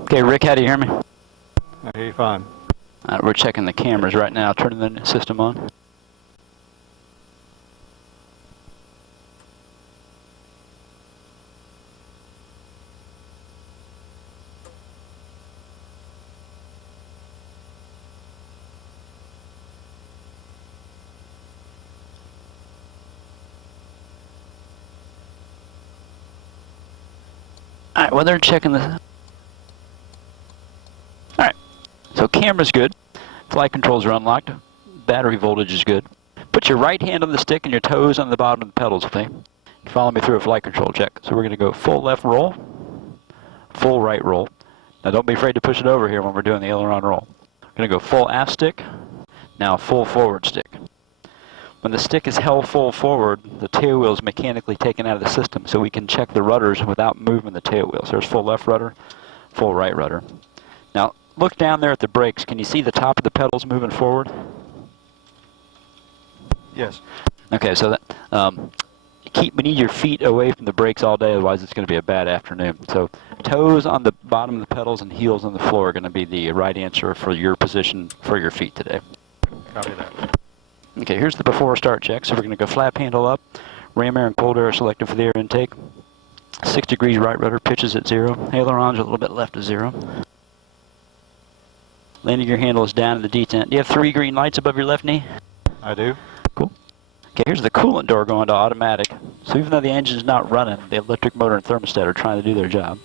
Okay, Rick, how do you hear me? I hear you fine. We're checking the cameras right now, turning the system on. Alright, well, they're checking the... Alright, so camera's good. Flight controls are unlocked. Battery voltage is good. Put your right hand on the stick and your toes on the bottom of the pedals, okay? Follow me through a flight control check. So we're going to go full left roll, full right roll. Now don't be afraid to push it over here when we're doing the aileron roll. We're going to go full aft stick, now full forward stick. When the stick is held full forward, the tail wheel is mechanically taken out of the system, so we can check the rudders without moving the tail wheel. So there's full left rudder, full right rudder. Now, look down there at the brakes. Can you see the top of the pedals moving forward? Yes. Okay, so that, we need your feet away from the brakes all day, otherwise it's going to be a bad afternoon. So toes on the bottom of the pedals and heels on the floor are going to be the right answer for your position for your feet today. Copy that. Okay, here's the before start check. So we're going to go flap handle up, ram air and cold air selected for the air intake. 6 degrees right rudder, pitches at 0. Ailerons a little bit left of 0. Landing gear handle is down in the detent. Do you have 3 green lights above your left knee? I do. Cool. Okay, here's the coolant door going to automatic. So even though the engine's not running, the electric motor and thermostat are trying to do their job.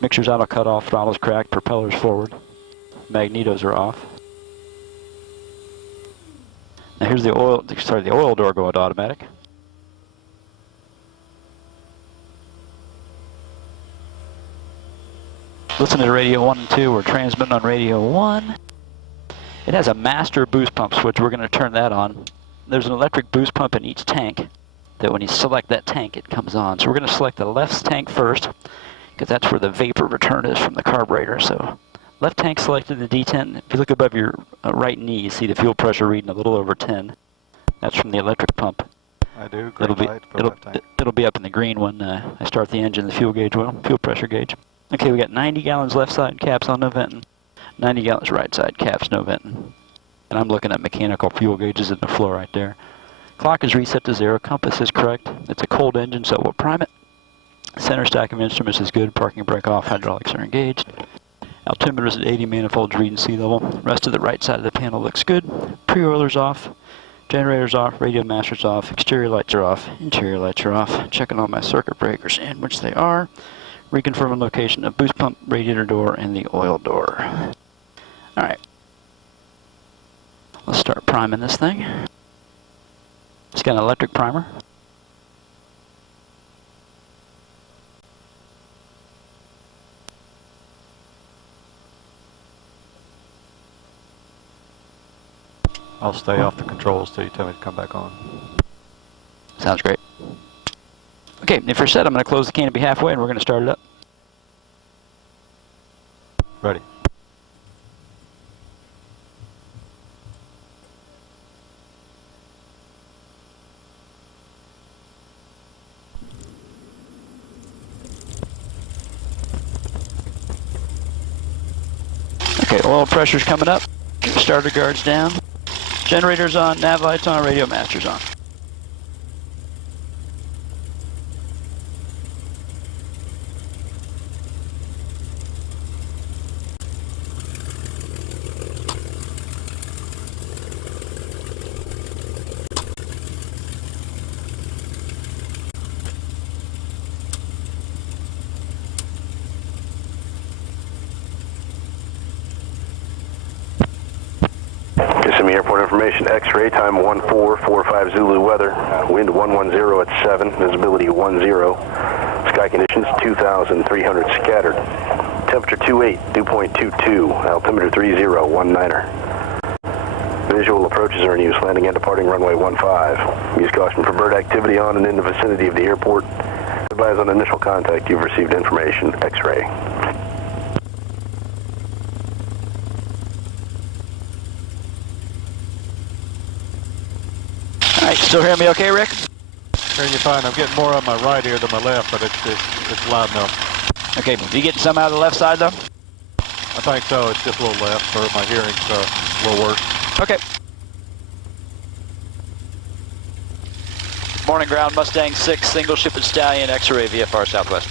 Mixer's auto cut off, throttle's cracked, propeller's forward. Magnetos are off. Now here's the oil door going to automatic. Listen to radio 1 and 2. We're transmitting on radio 1. It has a master boost pump switch. We're going to turn that on. There's an electric boost pump in each tank that when you select that tank, it comes on. So we're going to select the left tank first because that's where the vapor return is from the carburetor. So left tank selected, the detent. If you look above your right knee, you see the fuel pressure reading a little over 10. That's from the electric pump. I do. Green light for left tank. It'll be up in the green when I start the engine, the fuel gauge will, fuel pressure gauge. Okay, we got 90 gallons left side caps on, no venting. 90 gallons right side caps, no venting. And I'm looking at mechanical fuel gauges in the floor right there. Clock is reset to 0. Compass is correct. It's a cold engine, so we'll prime it. Center stack of instruments is good. Parking brake off. Hydraulics are engaged. Altimeter is at 80. Manifolds reading sea level. Rest of the right side of the panel looks good. Pre-oiler's off. Generator's off. Radio master's off. Exterior lights are off. Interior lights are off. Checking all my circuit breakers, in which they are. Reconfirming location of boost pump, radiator door, and the oil door. Alright. Let's start priming this thing. It's got an electric primer. I'll stay off the controls till you tell me to come back on. Sounds great. Okay, if you're set, I'm going to close the canopy halfway and we're going to start it up. Ready. Okay, oil pressure's coming up. Starter guard's down. Generator's on, nav lights on, radio master's on. Kissimmee Airport information, X-ray, time 1445 Zulu weather, wind 110 at 7, visibility 10, sky conditions 2,300 scattered, temperature 28, dew point 22, altimeter 3019er. Visual approaches are in use, landing and departing runway 15. Use caution for bird activity on and in the vicinity of the airport. Advise on initial contact you've received information, X-ray. Alright, still hear me okay, Rick? Hearing you fine. I'm getting more on my right ear than my left, but it's loud enough. Okay, you getting some out of the left side though? I think so. It's just a little left, or my hearing's a little worse. Okay. Morning ground, Mustang 6, single ship and stallion, X-ray VFR Southwest.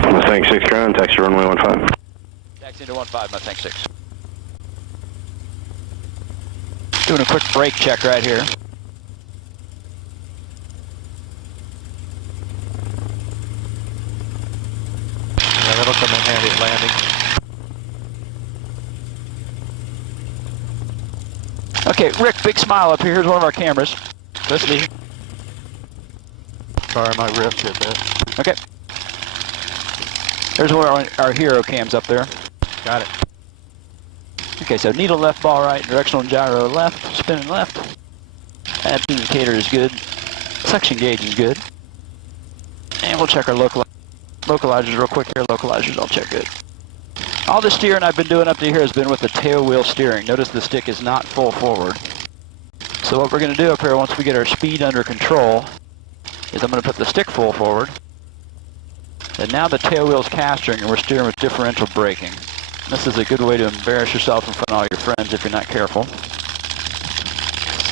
Mustang 6 ground, taxi runway 15. Taxi into 15, Mustang 6. Doing a quick brake check right here. Yeah, that'll come in handy at landing. Okay, Rick, big smile up here. Here's one of our cameras. Let's see. Sorry, my wrist hit that. Okay. There's one of our hero cams up there. Got it. Okay, so needle left, ball right, directional gyro left, spinning left. Ab indicator is good. Suction gauge is good. And we'll check our localizers real quick here. Localizers, I'll check good. All the steering I've been doing up to here has been with the tail wheel steering. Notice the stick is not full forward. So what we're going to do up here, once we get our speed under control, is I'm going to put the stick full forward. And now the tail wheel's castering and we're steering with differential braking. This is a good way to embarrass yourself in front of all your friends if you're not careful.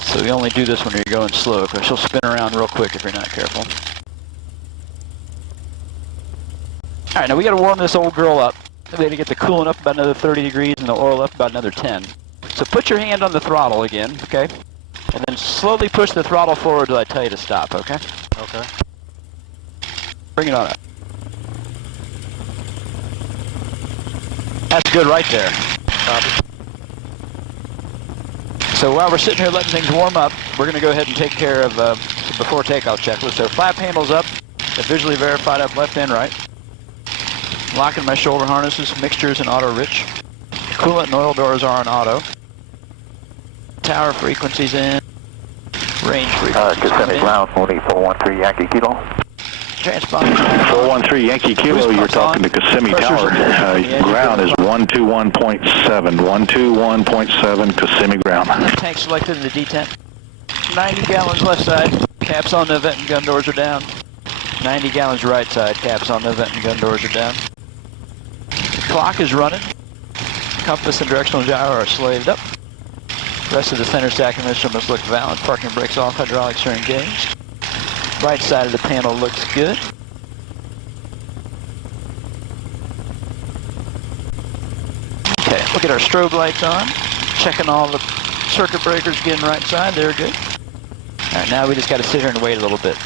So we only do this when you're going slow, because she'll spin around real quick if you're not careful. Alright, now we got to warm this old girl up. We got to get the coolant up about another 30 degrees and the oil up about another 10. So put your hand on the throttle again, okay? And then slowly push the throttle forward until I tell you to stop, okay? Okay. Bring it on up. That's good right there. So while we're sitting here letting things warm up, we're going to go ahead and take care of the before takeoff checklist. So flap handles up, visually verified up left and right. Locking my shoulder harnesses, mixtures and auto rich. Coolant and oil doors are on auto. Tower frequencies in. Range frequencies Kissimmee ground, 413 Yankee Kilo. Transponder. 413 Yankee Kilo, you're talking to Kissimmee Tower. Ground is 121.7, 121.7 Kissimmee ground. Tank selected in the detent. 90 gallons left side, caps on the vent and gun doors are down. 90 gallons right side, caps on the vent and gun doors are down. Clock is running. Compass and directional gyro are slated up. Rest of the center stacking instruments look valid. Parking brakes off, hydraulics are engaged. Right side of the panel looks good. Okay, we'll get our strobe lights on. Checking all the circuit breakers again right side, they're good. Alright, now we just got to sit here and wait a little bit.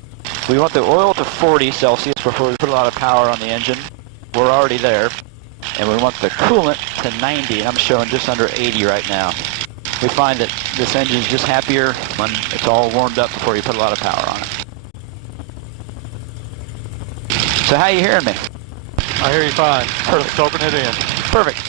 We want the oil to 40 Celsius before we put a lot of power on the engine. We're already there. And we want the coolant to 90, and I'm showing just under 80 right now. We find that this engine is just happier when it's all warmed up before you put a lot of power on it. So how you hearing me? I hear you fine. Perfect. Let's open it in. Perfect.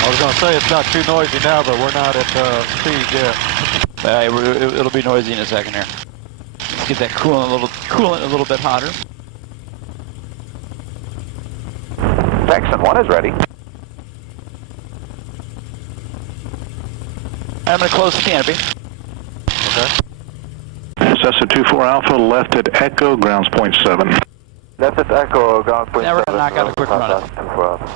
I was going to say it's not too noisy now, but we're not at speed yet. It'll be noisy in a second here. Let's get that coolant a little bit hotter. Jackson 1 is ready. I'm going to close the canopy. Okay. Cessna 24 Alpha, left at Echo, grounds .7. That's at Echo, ground point. Now we're going to knock out a quick run up.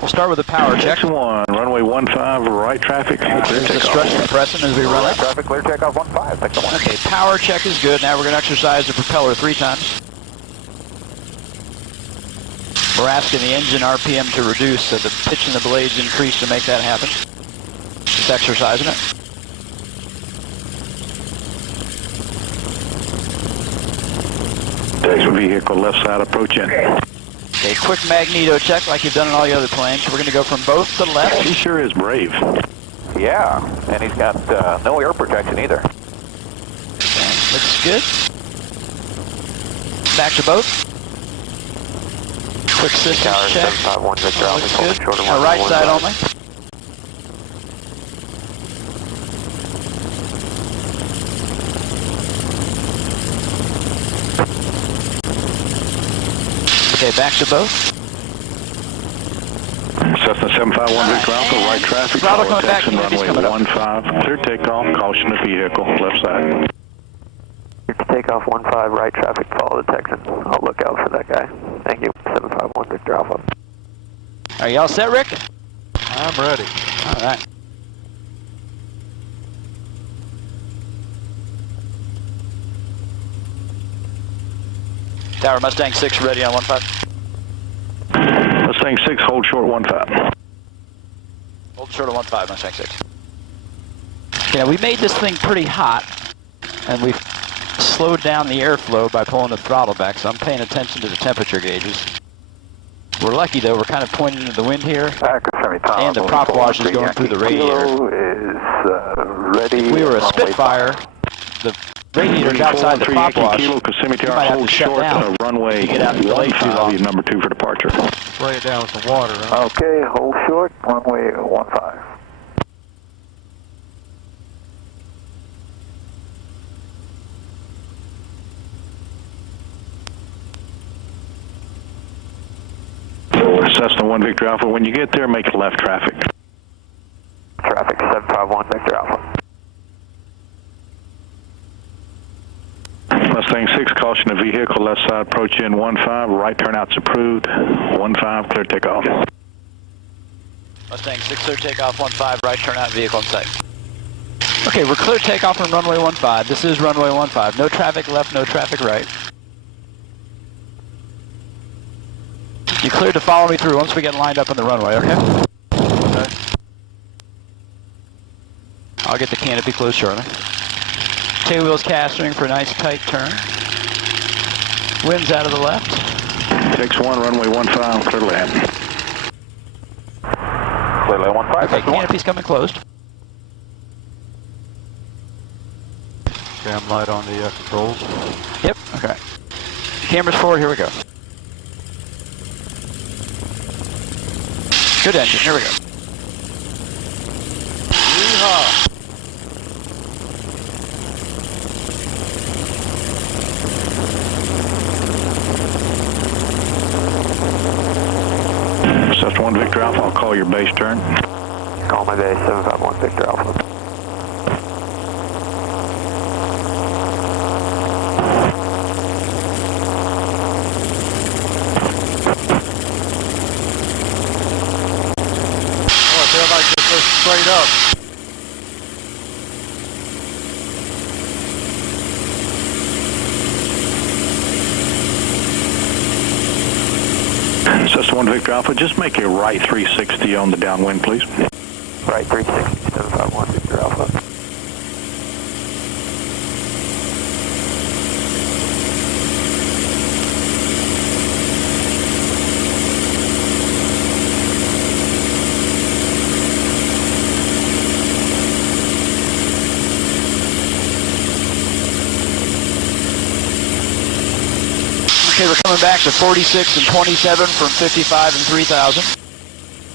We'll start with the power check. X1, runway 15, right traffic. There's the stress compressing as we run Right up. traffic, clear takeoff 15, take the 1. Okay, power check is good. Now we're going to exercise the propeller 3 times. We're asking the engine RPM to reduce, so the pitch in the blades increase to make that happen. Just exercising it. Taxi vehicle left side approach in. Okay, quick magneto check like you've done on all the other planes. We're going to go from both to left. He sure is brave. Yeah, and he's got no air protection either. Okay, looks good. Back to both. Quick systems check. Looks good. Our right side only. Okay, back to both. Cessna 751 Victor Alpha, right traffic, Throttle follow coming back, Texan, Canopy's runway coming up. 15, clear takeoff, caution the vehicle, left side. Takeoff 15, right traffic, follow the Texan. I'll look out for that guy. Thank you, 751 Victor Alpha. Are you all set, Rick? I'm ready. All right. Tower Mustang 6 ready on 15. Mustang 6, hold short 15. Hold short of 15, Mustang 6. Yeah, we made this thing pretty hot, and we've slowed down the airflow by pulling the throttle back, so I'm paying attention to the temperature gauges. We're lucky though, we're kind of pointing into the wind here, and the prop wash is going through the radiator. If we were a Spitfire, the radiator's outside the prop wash, you might have to shut down runway to get out of the lake too long. number 2 for departure. Spray it down with some water, huh? Okay, hold short, runway 15. Cessna 1 Victor Alpha, when you get there, make it left traffic. Traffic 751 Victor Alpha. Mustang 6, caution the vehicle, left side, approach in 15, right turnout's approved, 15, clear takeoff. Mustang 6 clear takeoff 15, right turnout vehicle in sight. Okay, we're clear takeoff on runway 15. This is runway 15. No traffic left, no traffic right. You cleared to follow me through once we get lined up on the runway, okay? Okay. I'll get the canopy closed shortly. Tail wheels castering for a nice tight turn. Wind's out of the left. Takes 1, runway 15, clear land. Clear land 15. Okay, canopy's coming closed. Cam light on the controls. Yep, okay. Camera's forward, here we go. Good engine, here we go. Yeehaw! Cessna 1 Victor Alpha, I'll call your base turn. Call my base 751 Victor Alpha. Straight up. Cessna 1 Victor Alpha, just make a right 360 on the downwind, please. Right 360, 751 Victor Alpha. Okay, we're coming back to 46 and 27 from 55 and 3000.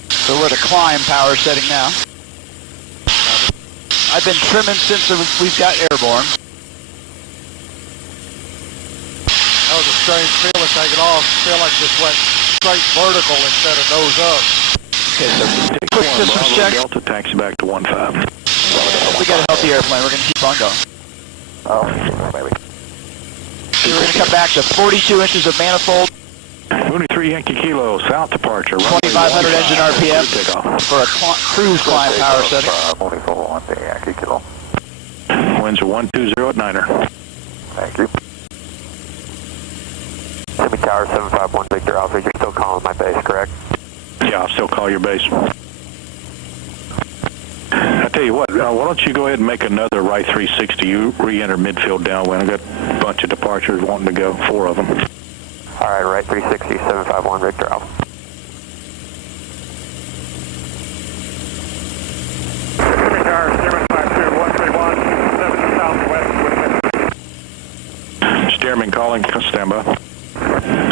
So we're at a climb power setting now. I've been trimming since we've got airborne. That was a strange feeling taking off. I feel like this went straight vertical instead of nose up. Okay, so quick systems check. Delta, taxi back to 15. We got a healthy airplane. We're going to keep on going. Oh, maybe. We're going to come back to 42 inches of manifold. Mooney 3 Yankee Kilo, south departure. 2,500 engine RPM for a cruise climb power setting. Mooney 4 Yankee Kilo. Winds are 120 at Niner. Thank you. Semi Tower 751 Victor Alpha, you're still calling my base, correct? Yeah, I'll still call your base. I tell you what, why don't you go ahead and make another right 360. You re-enter midfield downwind. I've got a bunch of departures wanting to go, 4 of them. All right, right 360, 751 Victor Alpha. Tower 752, 131, 7 southwest. Steerman calling, stand by.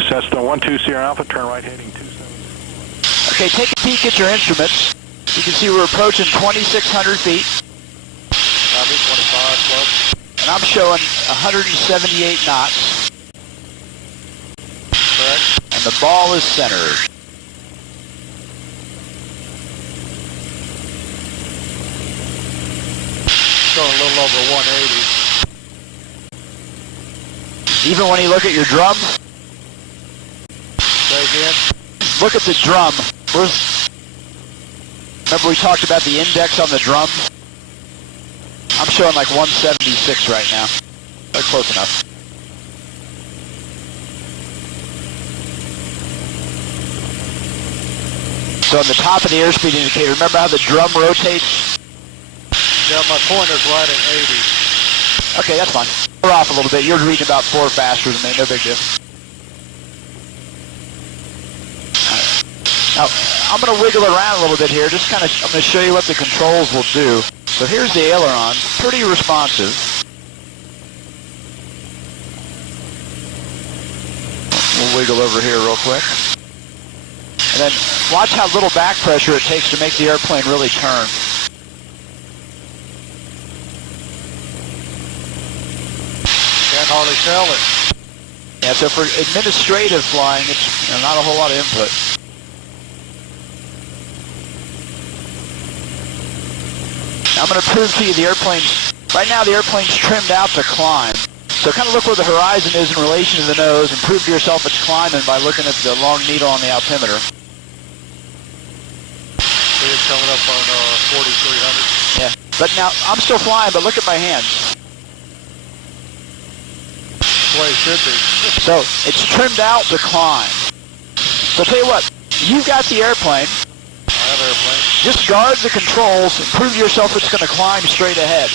Cessna 12 Sierra Alpha, turn right heading 27. Okay, take a peek at your instruments. You can see we're approaching 2,600 feet. Copy, 25 plus. And I'm showing 178 knots. Correct. And The ball is centered. Going a little over 180. Even when you look at your drum, Say again? look at the drum. Remember we talked about the index on the drum? I'm showing like 176 right now. They're close enough. So on the top of the airspeed indicator, remember how the drum rotates? Yeah, my pointer's right at 80. Okay, that's fine. We're off a little bit. You're reading about 4 faster than me. No big deal. Now, I'm going to wiggle around a little bit here. Just kind of, I'm going to show you what the controls will do. So here's the aileron. Pretty responsive. We'll wiggle over here real quick. And then watch how little back pressure it takes to make the airplane really turn. Can't hardly tell it. Yeah, so for administrative flying, it's not a whole lot of input. Now I'm going to prove to you the airplane's, right now the airplane's trimmed out to climb. So kind of look where the horizon is in relation to the nose and prove to yourself it's climbing by looking at the long needle on the altimeter. See it coming up on 4,300. Yeah, but now I'm still flying, but look at my hands. That's the way it should be. So it's trimmed out to climb. So tell you what, you've got the airplane. I have airplane. Just guard the controls and prove to yourself it's going to climb straight ahead.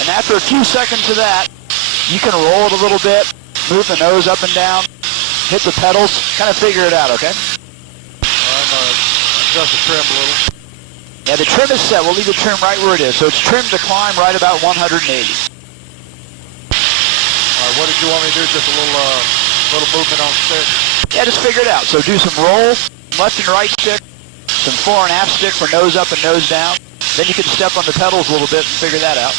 And after a few seconds of that, you can roll it a little bit, move the nose up and down, hit the pedals, kind of figure it out, okay? I'm adjust the trim a little. Yeah, the trim is set. We'll leave the trim right where it is. So it's trimmed to climb right about 180. All right, what did you want me to do? Just a little movement on stick? Yeah, just figure it out. So do some roll, left and right stick, some fore and aft stick for nose up and nose down. Then you can step on the pedals a little bit and figure that out.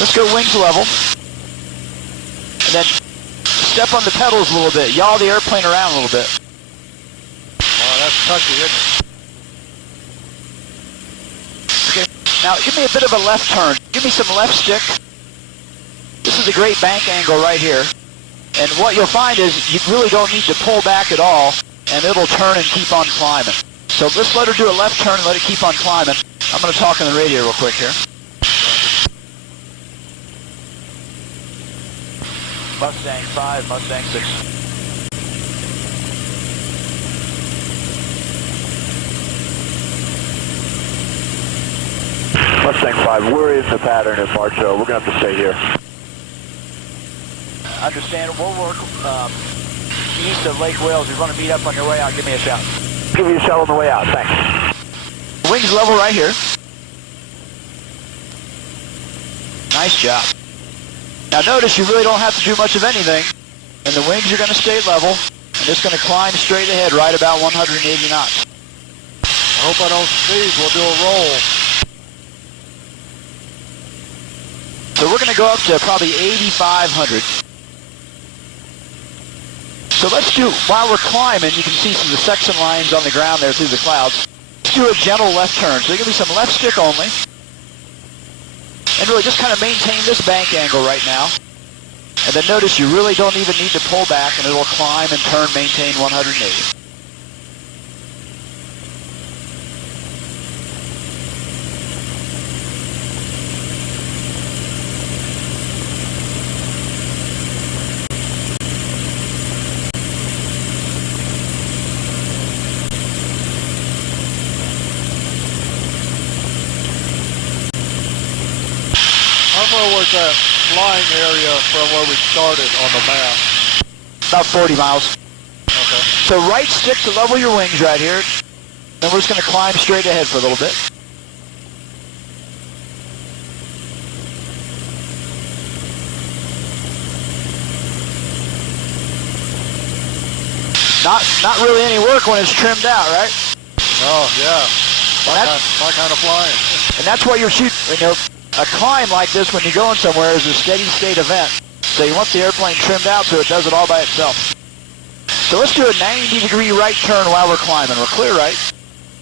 Let's go wings level. And then step on the pedals a little bit. Yaw the airplane around a little bit. Wow, that's touchy, isn't it? Okay. Now give me a bit of a left turn. Give me some left stick. This is a great bank angle right here. And what you'll find is you really don't need to pull back at all, and it'll turn and keep on climbing. So let's let her do a left turn and let it keep on climbing. I'm going to talk on the radio real quick here. Mustang 5, Mustang 6. Mustang 5, where is the pattern in March? We're going to have to stay here. Understand. We'll work east of Lake Wales. You're going to meet up on your way out. Give me a shout. Give you a shout on the way out. Thanks. Wings level right here. Nice job. Now notice you really don't have to do much of anything, and the wings are going to stay level, and it's going to climb straight ahead right about 180 knots. I hope I don't sneeze. We'll do a roll. So we're going to go up to probably 8,500. So let's do, while we're climbing, you can see some of the section lines on the ground there through the clouds. Let's do a gentle left turn. So there's going to be some left stick only. And really just kind of maintain this bank angle right now. And then notice you really don't even need to pull back, and it'll climb and turn, maintain 180. How far was that flying area from where we started on the map? About 40 miles. Okay. So right stick to level your wings right here. Then we're just going to climb straight ahead for a little bit. Not really any work when it's trimmed out, right? Oh, yeah. Well, My kind of flying. And that's what you're shooting. You know, a climb like this when you're going somewhere is a steady state event. So you want the airplane trimmed out so it does it all by itself. So let's do a 90-degree right turn while we're climbing. We're clear right.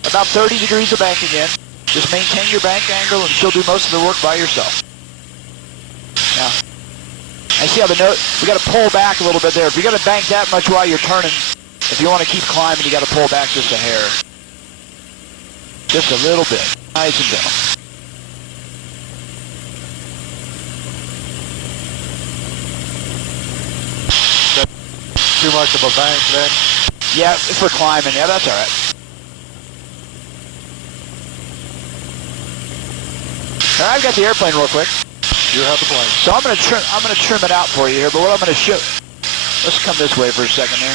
About 30 degrees of bank again. Just maintain your bank angle and she'll do most of the work by yourself. Now, I see how the note, we got to pull back a little bit there. If you're going to bank that much while you're turning, if you want to keep climbing, you got to pull back just a hair. Just a little bit. Nice and gentle. Too much of a bank then? Yeah, if we're climbing, yeah, that's all right. All right, I've got the airplane real quick. You have the plane. So I'm gonna trim it out for you here, but what I'm gonna show, let's come this way for a second here.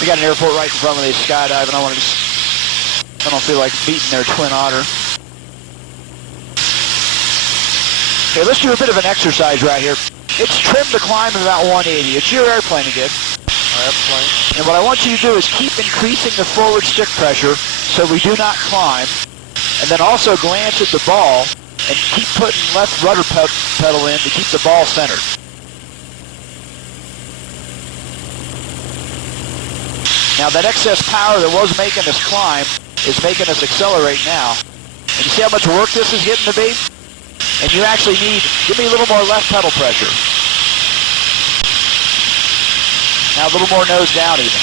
We got an airport right in front of me, skydive, and I don't feel like beating their twin otter. Okay, let's do a bit of an exercise right here. It's trimmed to climb about 180. It's your airplane again. I have the plane. And what I want you to do is keep increasing the forward stick pressure so we do not climb, and then also glance at the ball and keep putting left rudder pedal in to keep the ball centered. Now that excess power that was making us climb is making us accelerate now. And you see how much work this is getting to be? And you actually need, give me a little more left pedal pressure. Now a little more nose down even.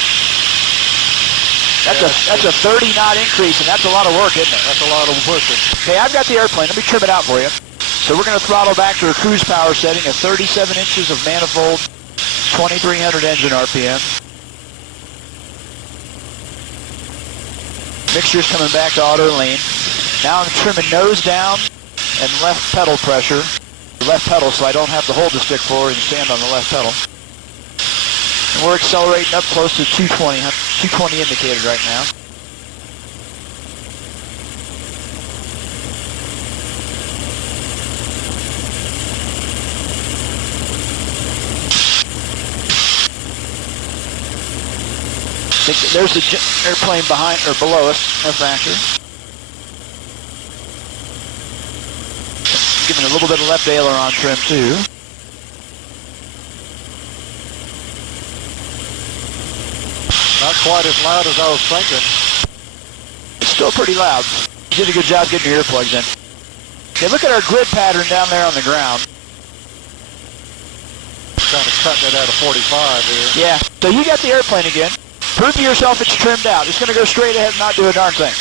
That's a 30 knot increase, and that's a lot of work, isn't it? That's a lot of pushing. Okay, I've got the airplane. Let me trim it out for you. So we're going to throttle back to a cruise power setting of 37 inches of manifold, 2,300 engine RPM. Mixture's coming back to auto lean. Now I'm trimming nose down and left pedal pressure. The left pedal, so I don't have to hold the stick forward and stand on the left pedal. And we're accelerating up close to 220 indicated right now. There's the airplane behind or below us, no factor. Giving a little bit of left aileron trim too. Not quite as loud as I was thinking. It's still pretty loud. You did a good job getting your earplugs in. Okay, look at our grid pattern down there on the ground. Kind of cutting it at a 45 here. Yeah, so you got the airplane again. Prove to yourself it's trimmed out. It's going to go straight ahead and not do a darn thing.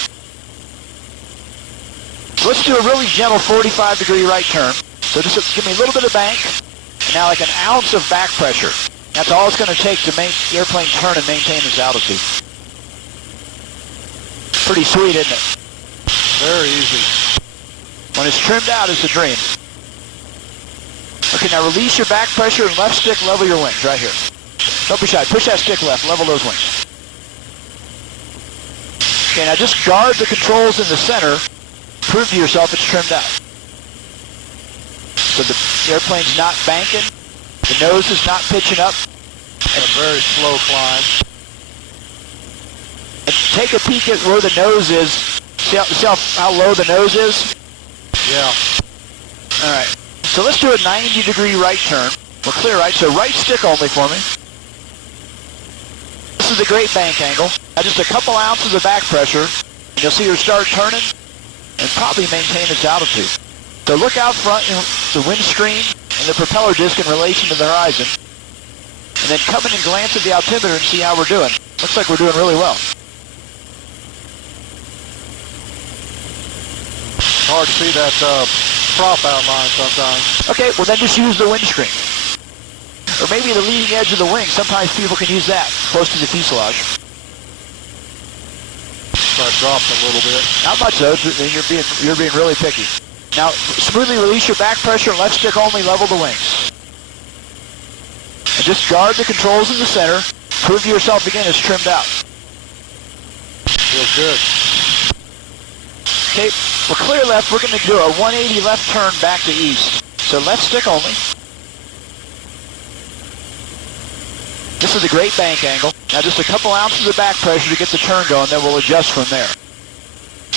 So let's do a really gentle 45-degree right turn. So just give me a little bit of bank, and now like an ounce of back pressure. That's all it's going to take to make the airplane turn and maintain its altitude. Pretty sweet, isn't it? Very easy. When it's trimmed out, it's a dream. Okay, now release your back pressure and left stick, level your wings right here. Don't be shy. Push that stick left, level those wings. Okay, now just guard the controls in the center. Prove to yourself it's trimmed out. So the airplane's not banking. The nose is not pitching up. A very slow climb. And take a peek at where the nose is. See how low the nose is? Yeah. All right. So let's do a 90-degree right turn. We're clear, right? So right stick only for me. This is a great bank angle. Now just a couple ounces of back pressure, and you'll see her start turning and probably maintain its altitude. So look out front, the windscreen and the propeller disc in relation to the horizon. And then come in and glance at the altimeter and see how we're doing. Looks like we're doing really well. It's hard to see that prop outline sometimes. Okay, well then just use the windscreen. Or maybe the leading edge of the wing. Sometimes people can use that close to the fuselage. So I dropped a little bit. Not much though. You're being really picky. Now smoothly release your back pressure and left stick only, level the wings. And just guard the controls in the center. Prove to yourself again it's trimmed out. Feels good. Okay, we're clear left. We're going to do a 180 left turn back to east. So left stick only. This is a great bank angle. Now just a couple ounces of back pressure to get the turn going, then we'll adjust from there.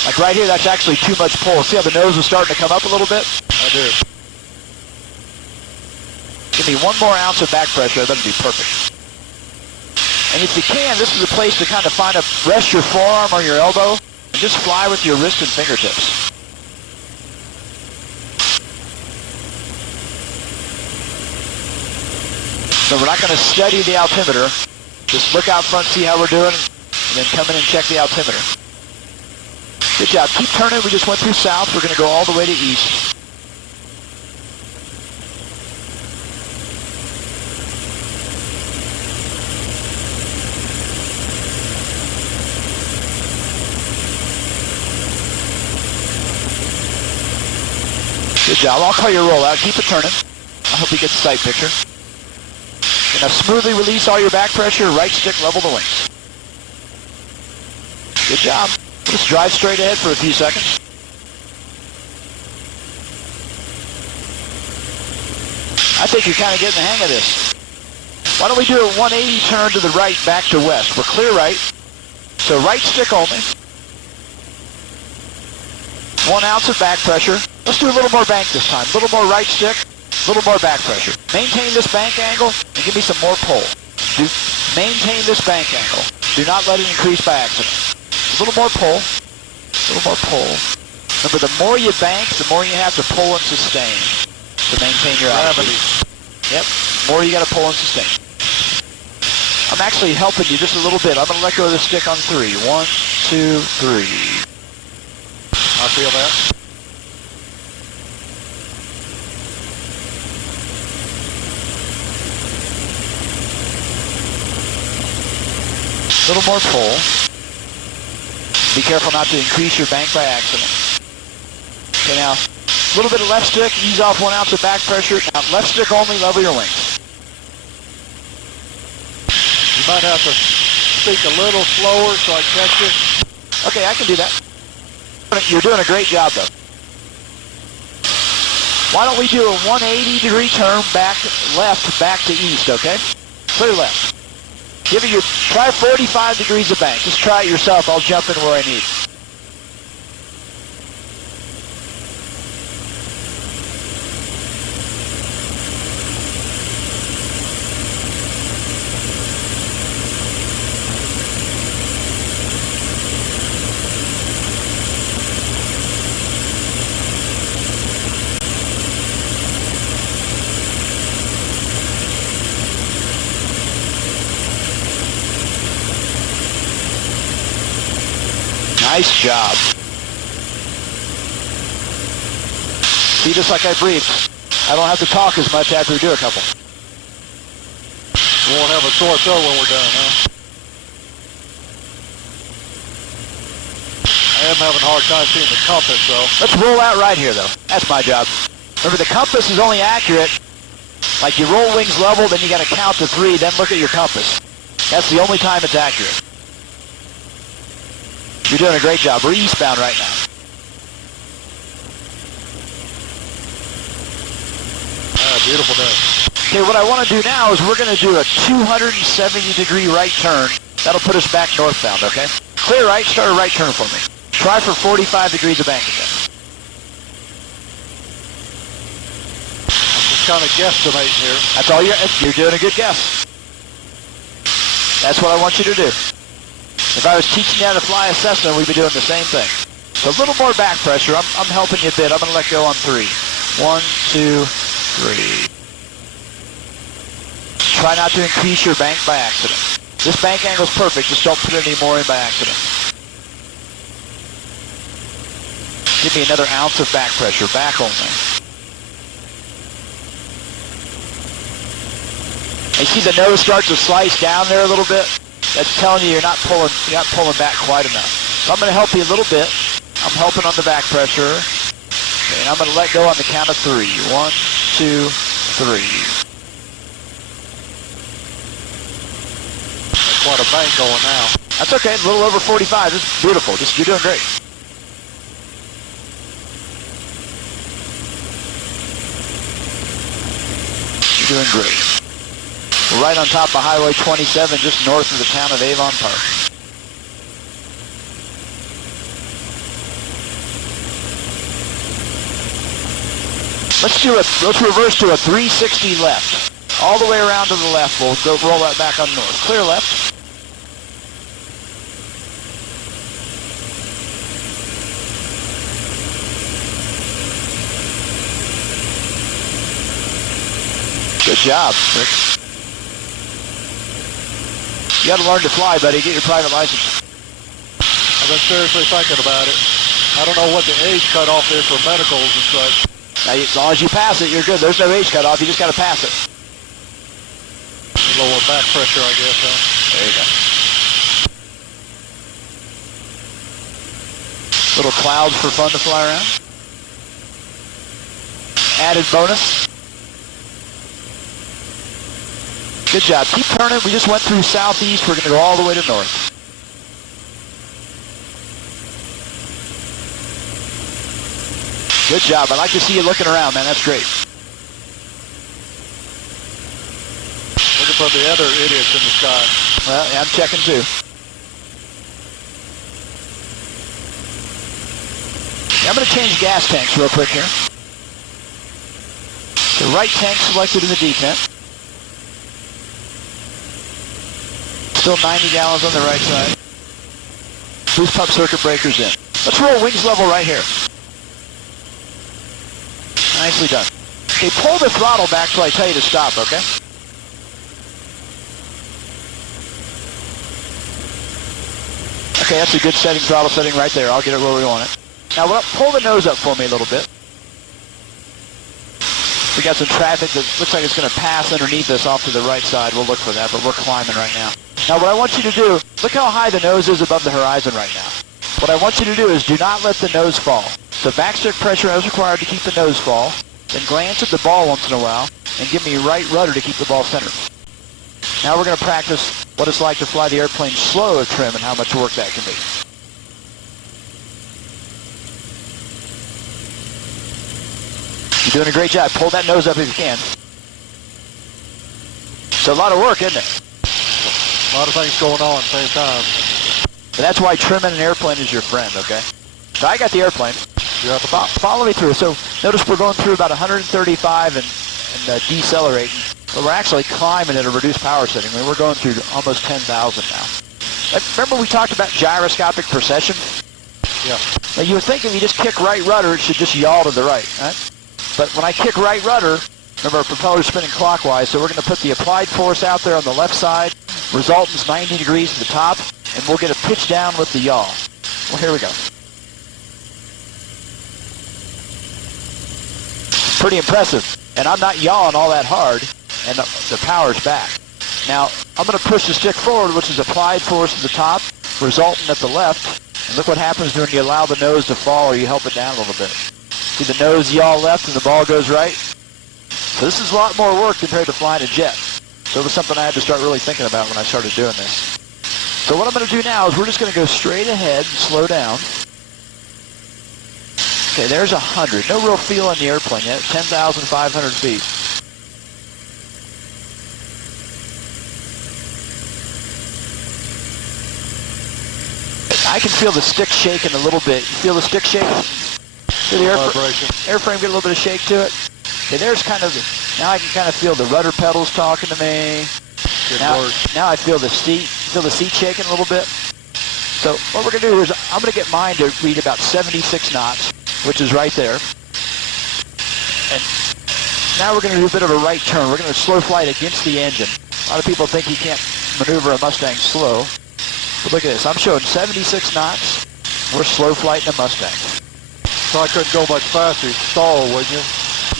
Like right here, that's actually too much pull. See how the nose is starting to come up a little bit? I do. Give me 1 more ounce of back pressure, that'll be perfect. And if you can, this is a place to kind of rest your forearm or your elbow, and just fly with your wrist and fingertips. So we're not going to study the altimeter. Just look out front, see how we're doing, and then come in and check the altimeter. Good job. Keep turning. We just went through south. We're going to go all the way to east. Good job. I'll call your rollout. Keep it turning. I hope you get the sight picture. Now smoothly release all your back pressure. Right stick level the wings. Good job. Just drive straight ahead for a few seconds. I think you're kind of getting the hang of this. Why don't we do a 180 turn to the right, back to west. We're clear right. So right stick only. 1 ounce of back pressure. Let's do a little more bank this time. A little more right stick, a little more back pressure. Maintain this bank angle and give me some more pull. Maintain this bank angle. Do not let it increase by accident. A little more pull. A little more pull. Remember, the more you bank, the more you have to pull and sustain to maintain your altitude. Yep. The more you got to pull and sustain. I'm actually helping you just a little bit. I'm going to let go of the stick on 3. 1, 2, 3. I feel that. A little more pull. Be careful not to increase your bank by accident. Okay, now, a little bit of left stick, ease off 1 ounce of back pressure. Now, left stick only, level your wings. You might have to speak a little slower so I catch you. Okay, I can do that. You're doing a great job, though. Why don't we do a 180-degree turn back left, back to east, okay? Clear left. Try 45 degrees of bank. Just try it yourself. I'll jump in where I need. Nice job. See, just like I briefed, I don't have to talk as much after we do a couple. We won't have a sore throat when we're done, huh? I am having a hard time seeing the compass, though. Let's roll out right here, though. That's my job. Remember, the compass is only accurate. Like, you roll wings level, then you got to count to 3, then look at your compass. That's the only time it's accurate. You're doing a great job. We're eastbound right now. Beautiful day. Okay, what I want to do now is we're going to do a 270-degree right turn. That'll put us back northbound, okay? Clear right, start a right turn for me. Try for 45 degrees of bank again. I'm just kind of guesstimating here. That's all you're doing a good guess. That's what I want you to do. If I was teaching you how to fly a Cessna, we'd be doing the same thing. So a little more back pressure. I'm helping you a bit. I'm going to let go on 3. 1, 2, 3. Try not to increase your bank by accident. This bank angle's perfect. Just don't put any more in by accident. Give me another ounce of back pressure. Back only. You see the nose starts to slice down there a little bit? That's telling you you're not pulling back quite enough. So I'm going to help you a little bit. I'm helping on the back pressure. Okay, and I'm going to let go on the count of 3. 1, 2, 3. That's quite a bank going now. That's okay. A little over 45. This is beautiful. You're doing great. You're doing great. We're right on top of Highway 27, just north of the town of Avon Park. Let's reverse to a 360 left. All the way around to the left. We'll go roll that back on north. Clear left. Good job, Rick. You got to learn to fly, buddy. Get your private license. I've been seriously thinking about it. I don't know what the age cutoff is for medicals and such. Now, as long as you pass it, you're good. There's no age cutoff. You just got to pass it. Lower back pressure, I guess, huh? There you go. Little clouds for fun to fly around. Added bonus. Good job. Keep turning. We just went through southeast. We're going to go all the way to north. Good job. I like to see you looking around, man. That's great. Looking for the other idiots in the sky. Well, yeah, I'm checking too. Yeah, I'm going to change gas tanks real quick here. The right tank selected in the detent. Still 90 gallons on the right side. Boost pump circuit breakers in. Let's roll wings level right here. Nicely done. Okay, pull the throttle back till I tell you to stop, okay? Okay, that's a good setting, throttle setting right there. I'll get it where we want it. Now, pull the nose up for me a little bit. We got some traffic that looks like it's going to pass underneath us off to the right side. We'll look for that, but we're climbing right now. Now, what I want you to do, look how high the nose is above the horizon right now. What I want you to do is do not let the nose fall. So backstick pressure as required to keep the nose fall. Then glance at the ball once in a while and give me right rudder to keep the ball centered. Now we're going to practice what it's like to fly the airplane slow of trim and how much work that can be. You're doing a great job. Pull that nose up if you can. It's a lot of work, isn't it? A lot of things going on at the same time. But that's why trimming an airplane is your friend, okay? So I got the airplane. You have to follow me through. So notice we're going through about 135 and decelerating. But we're actually climbing at a reduced power setting. I mean, we're going through almost 10,000 now. Remember we talked about gyroscopic precession? Yeah. Now you would think if you just kick right rudder, it should just yaw to the right, right? But when I kick right rudder, remember our propeller's spinning clockwise, so we're going to put the applied force out there on the left side. Resultant's 90 degrees to the top, and we'll get a pitch down with the yaw. Well, here we go. Pretty impressive. And I'm not yawing all that hard, and the power's back. Now, I'm going to push the stick forward, which is applied force to the top, resultant at the left. And look what happens when you allow the nose to fall or you help it down a little bit. See the nose yaw left and the ball goes right? So this is a lot more work compared to flying a jet. So it was something I had to start really thinking about when I started doing this. So what I'm going to do now is we're just going to go straight ahead and slow down. Okay, there's 100. No real feel on the airplane yet. 10,500 feet. I can feel the stick shaking a little bit. You feel the stick shaking? Feel the airframe get a little bit of shake to it? Okay, there's kind of now I can kind of feel the rudder pedals talking to me. Now I feel the seat shaking a little bit. So what we're going to do is I'm going to get mine to read about 76 knots, which is right there. And now we're going to do a bit of a right turn. We're going to slow flight against the engine. A lot of people think you can't maneuver a Mustang slow. But look at this. I'm showing 76 knots. We're slow flighting a Mustang. So I couldn't go much faster. You'd stall, wouldn't you?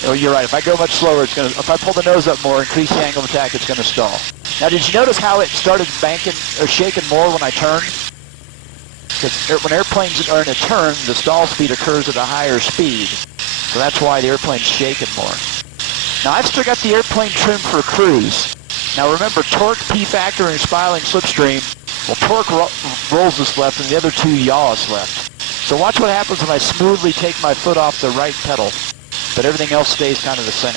Oh, you're right. If I go much slower, it's going to. If I pull the nose up more, increase the angle of attack, it's going to stall. Now, did you notice how it started banking or shaking more when I turned? Because when airplanes are in a turn, the stall speed occurs at a higher speed. So that's why the airplane's shaking more. Now, I've still got the airplane trimmed for cruise. Now, remember, torque, P-factor, and spiraling slipstream. Well, torque rolls us left, and the other two yaw us left. So watch what happens when I smoothly take my foot off the right pedal, but everything else stays kind of the same.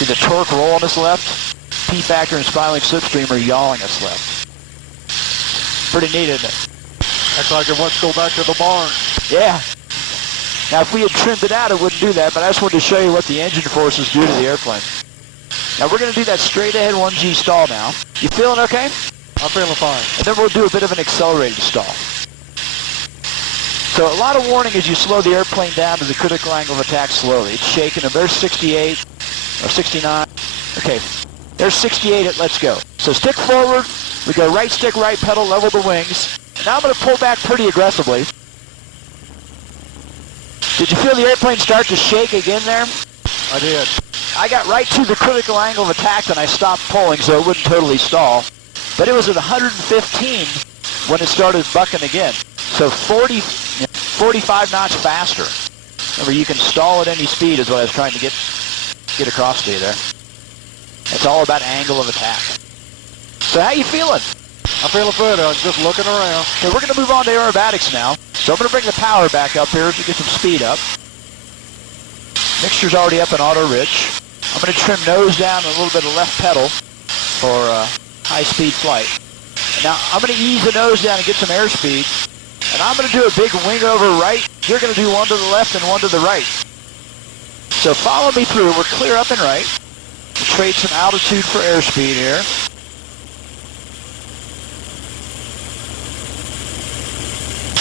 See the torque roll on us left? P factor and spiraling slipstream are yawing us left. Pretty neat, isn't it? Acts like it wants to go back to the barn. Yeah. Now, if we had trimmed it out, it wouldn't do that, but I just wanted to show you what the engine forces do to the airplane. Now, we're going to do that straight ahead 1G stall now. You feeling okay? I'm feeling fine. And then we'll do a bit of an accelerated stall. So a lot of warning as you slow the airplane down to the critical angle of attack slowly. It's shaking, and there's 68, or 69. Okay, there's 68 at let's go. So stick forward, we go right stick, right pedal, level the wings. And now I'm going to pull back pretty aggressively. Did you feel the airplane start to shake again there? I did. I got right to the critical angle of attack and I stopped pulling so it wouldn't totally stall. But it was at 115 when it started bucking again. So 45 knots faster. Remember, you can stall at any speed is what I was trying to get across to you there. It's all about angle of attack. So how you feeling? I'm feeling good. I'm just looking around. Okay, we're going to move on to aerobatics now. So I'm going to bring the power back up here to get some speed up. Mixture's already up in auto rich. I'm going to trim nose down and a little bit of left pedal for high-speed flight. Now, I'm going to ease the nose down and get some airspeed. And I'm going to do a big wing over right. You're going to do one to the left and one to the right. So follow me through. We're clear up and right. We'll trade some altitude for airspeed here.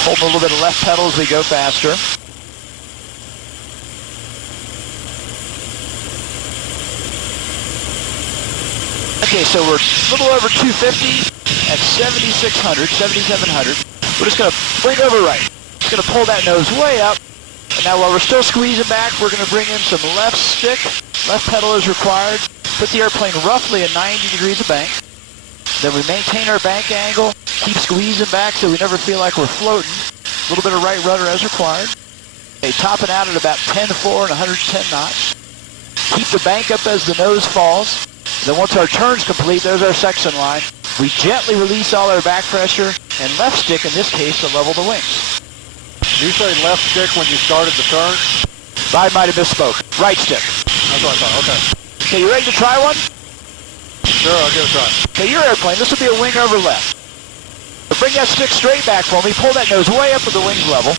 Hold a little bit of left pedal as we go faster. Okay, so we're a little over 250 at 7,600, 7,700. We're just going to bring over right. Just going to pull that nose way up. And now while we're still squeezing back, we're going to bring in some left stick. Left pedal is required. Put the airplane roughly at 90 degrees of bank. Then we maintain our bank angle. Keep squeezing back so we never feel like we're floating. A little bit of right rudder as required. Okay, topping out at about 10-4 and 110 knots. Keep the bank up as the nose falls. Then once our turn's complete, there's our section line. We gently release all our back pressure and left stick, in this case, to level the wings. Did you say left stick when you started the turn? I might have misspoke. Right stick. That's what I thought. Okay. Okay, you ready to try one? Sure, I'll give it a try. Okay, your airplane, this will be a wing over left. So bring that stick straight back for me. Pull that nose way up to the wings level.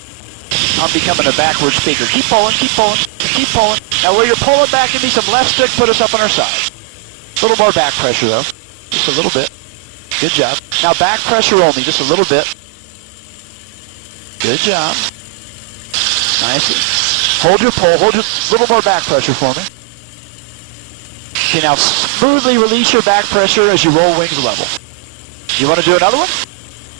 I'm becoming a backward speaker. Keep pulling, keep pulling, keep pulling. Now where you're pulling back, give me some left stick, put us up on our side. A little more back pressure though. Just a little bit. Good job. Now back pressure only, just a little bit. Good job. Nicely. Hold your pull, hold just a little more back pressure for me. Okay, now smoothly release your back pressure as you roll wings level. You want to do another one?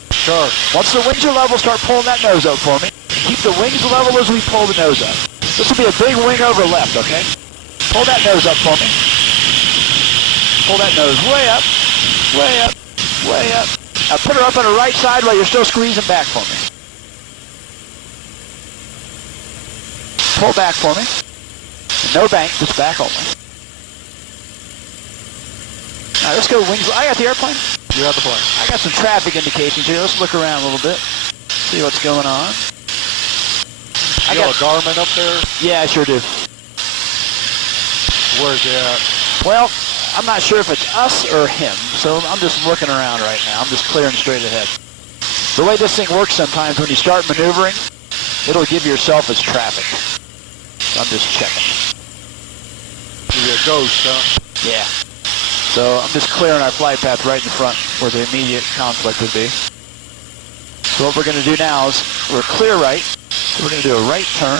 Sure. Once the wings are level, start pulling that nose up for me. Keep the wings level as we pull the nose up. This will be a big wing over left, okay? Pull that nose up for me. Pull that nose way up, way up, way up. Now put her up on the right side while you're still squeezing back for me. Pull back for me. No bank, just back only. Now let's go wings. I got the airplane. You have the plane. I got some traffic indications here. Let's look around a little bit. See what's going on. You got a Garmin up there? Yeah, I sure do. Where's it at? Well, I'm not sure if it's us or him, so I'm just looking around right now. I'm just clearing straight ahead. The way this thing works sometimes, when you start maneuvering, it'll give yourself as traffic. So I'm just checking. Give you a ghost, huh? Yeah. So I'm just clearing our flight path right in front where the immediate conflict would be. So what we're going to do now is we're clear right. So we're going to do a right turn.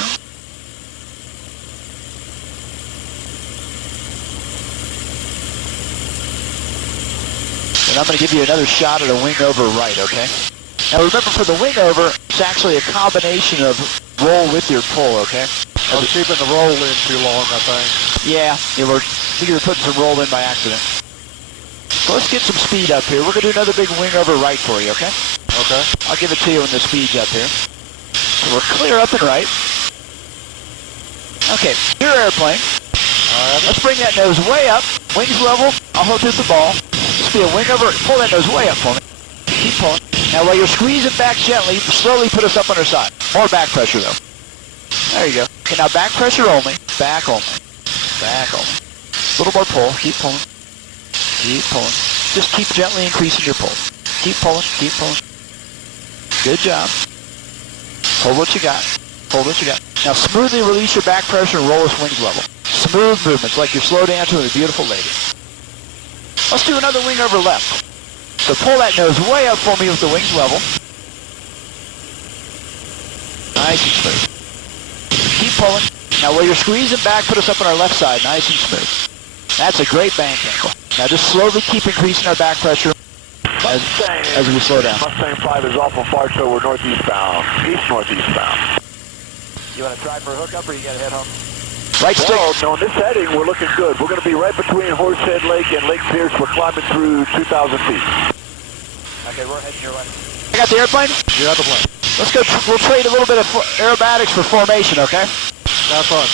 And I'm going to give you another shot at a wing over right, okay? Now remember, for the wing over, it's actually a combination of roll with your pull, okay? I was keeping the roll in too long, I think. Yeah, you were putting some roll in by accident. So let's get some speed up here. We're going to do another big wing over right for you, okay? Okay. I'll give it to you when the speed's up here. So we're clear up and right. Okay, your airplane. Let's bring that nose way up. Wings level. I'll hold through the ball. This will be a wing over. Pull that nose way up for me. Keep pulling. Now while you're squeezing back gently, slowly put us up on our side. More back pressure though. There you go. Okay, now back pressure only. Back only. Back only. little more pull. Keep pulling. Keep pulling. Just keep gently increasing your pull. Keep pulling. Keep pulling. Good job. Hold what you got. Hold what you got. Now smoothly release your back pressure and roll this wings level. Smooth movements like you're slow dancing with a beautiful lady. Let's do another wing over left. So pull that nose way up for me with the wings level. Nice and smooth. Keep pulling. Now where you're squeezing back, put us up on our left side, nice and smooth. That's a great bank angle. Now just slowly keep increasing our back pressure as we slow down. Mustang 5 is off of Bartow, we're northeast bound, east-northeast bound. You want to try for a hookup or you got to head home? Right stick. Well, no, in this heading, we're looking good. We're going to be right between Horsehead Lake and Lake Pierce. We're climbing through 2,000 feet. Okay, we're heading your way. I got the airplane? You got the plane. Let's go, we'll trade a little bit of aerobatics for formation, okay? Have fun.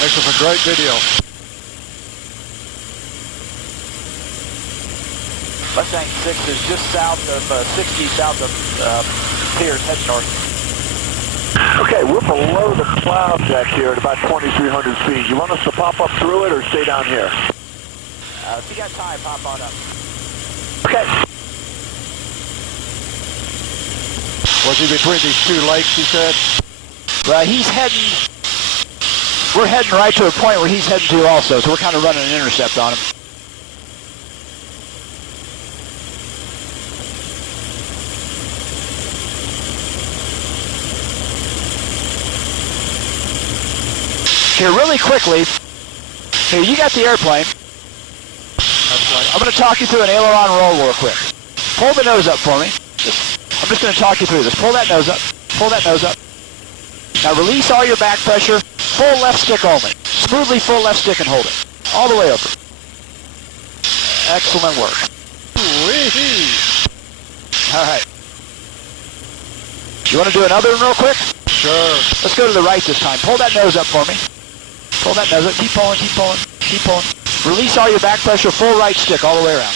Makes us a great video. Mustang 6 is just south of 60 south of Pierce, head north. Okay, we're below the cloud deck here at about 2,300 feet. You want us to pop up through it or stay down here? If you got time, pop on up. Okay. Was he between these two lakes, he said? Well, we're heading right to a point where he's heading to also, so we're kind of running an intercept on him. Here, really quickly, here, you got the airplane. I'm going to talk you through an aileron roll real quick. Pull the nose up for me. I'm just going to talk you through this. Pull that nose up. Pull that nose up. Now release all your back pressure. Full left stick only. Smoothly full left stick and hold it. All the way over. Excellent work. All right. You want to do another one real quick? Sure. Let's go to the right this time. Pull that nose up for me. Pull that nose up. Keep pulling, keep pulling, keep pulling. Release all your back pressure, full right stick all the way around.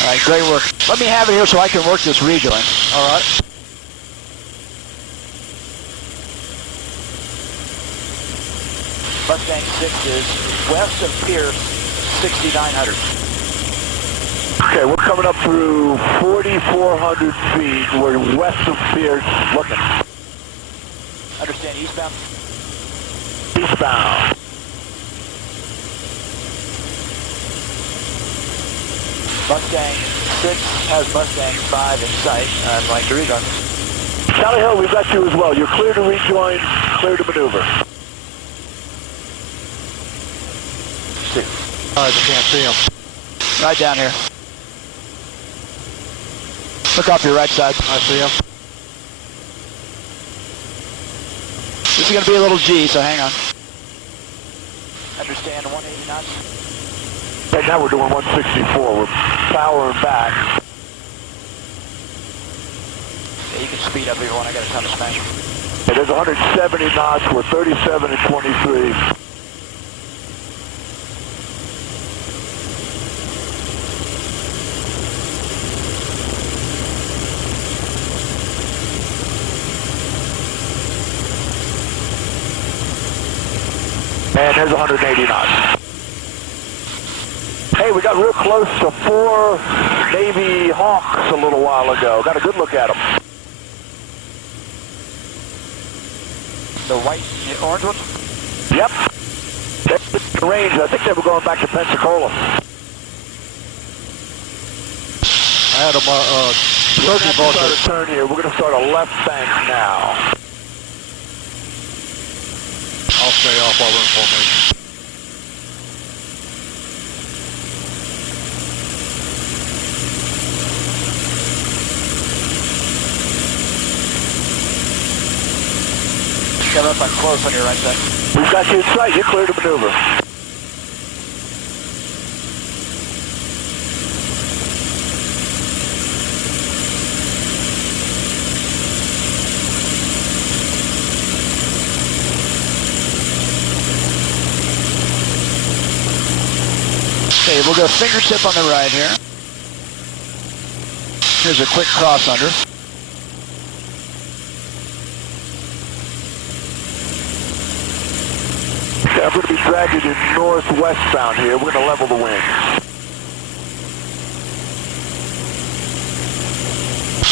All right, great work. Let me have it here so I can work this rejoin. All right. Mustang 6 is west of Pierce, 6,900. Okay, we're coming up through 4,400 feet. We're west of Pierce, looking. Understand eastbound? Eastbound. Mustang 6 has Mustang 5 in sight. I'd like to rejoin. Charlie Hill, we've got you as well. You're clear to rejoin, clear to maneuver. All right, you can't see him. Right down here. Look off your right side. I see him. This is going to be a little G, so hang on. Understand 180 knots? Right now we're doing 164. We're powering back. Yeah, you can speed up if you want. I got a ton of smash. It is 170 knots. We're 37 and 23. And there's 180 knots. Hey, we got real close to 4 Navy Hawks a little while ago. Got a good look at them. The white, the orange one? Yep. That's the range. I think they were going back to Pensacola. I had a turkey We're going to vulture. start a turn here. We're going to start a left bank now. I'll stay off while we're in formation. Come up, I'm close on your right side. We've got you in sight. You're clear to maneuver. Okay, we'll go fingertip on the right here. Here's a quick cross under. Okay, I'm going to be dragging you northwestbound here. We're going to level the wing.